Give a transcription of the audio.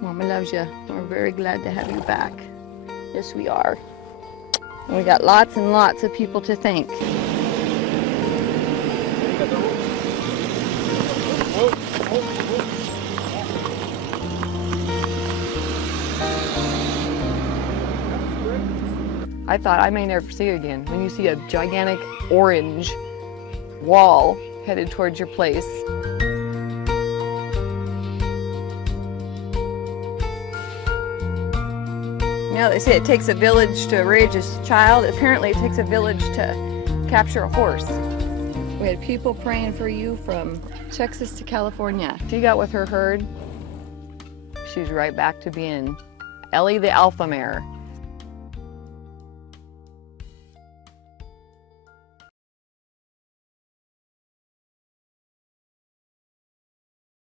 Mama loves you. We're very glad to have you back. Yes, we are. And we got lots and lots of people to thank. I thought I may never see you again. When you see a gigantic orange wall headed towards your place. You know, they say it takes a village to raise a child. Apparently it takes a village to capture a horse. We had people praying for you from Texas to California. She got with her herd. She's right back to being Ellie the alpha mare.